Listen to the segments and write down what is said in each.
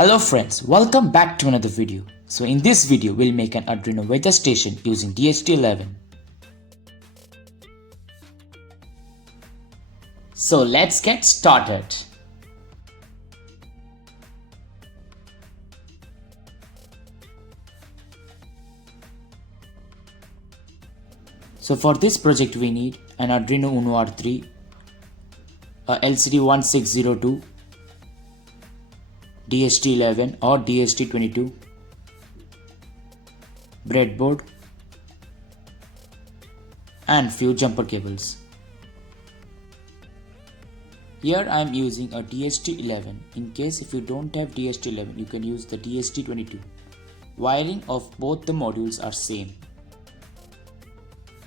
Hello friends, welcome back to another video. So in this video, we'll make an Arduino weather station using DHT11. So let's get started. So for this project we need an Arduino Uno R3, a LCD1602, DHT11 or DHT22, breadboard and few jumper cables. Here I am using a DHT11. In case if you don't have DHT11, you can use the DHT22. Wiring of both the modules are same.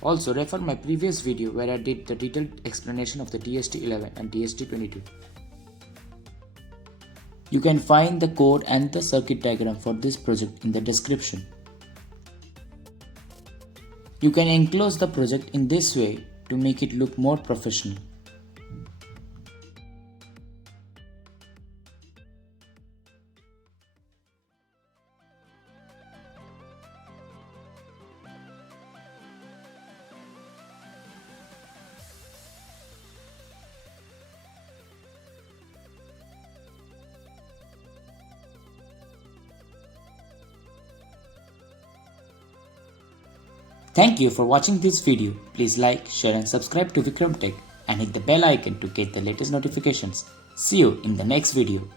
Also refer my previous video where I did the detailed explanation of the DHT11 and DHT22. You can find the code and the circuit diagram for this project in the description. You can enclose the project in this way to make it look more professional. Thank you for watching this video. Please like, share and subscribe to VIKRAM Tech and hit the bell icon to get the latest notifications. See you in the next video.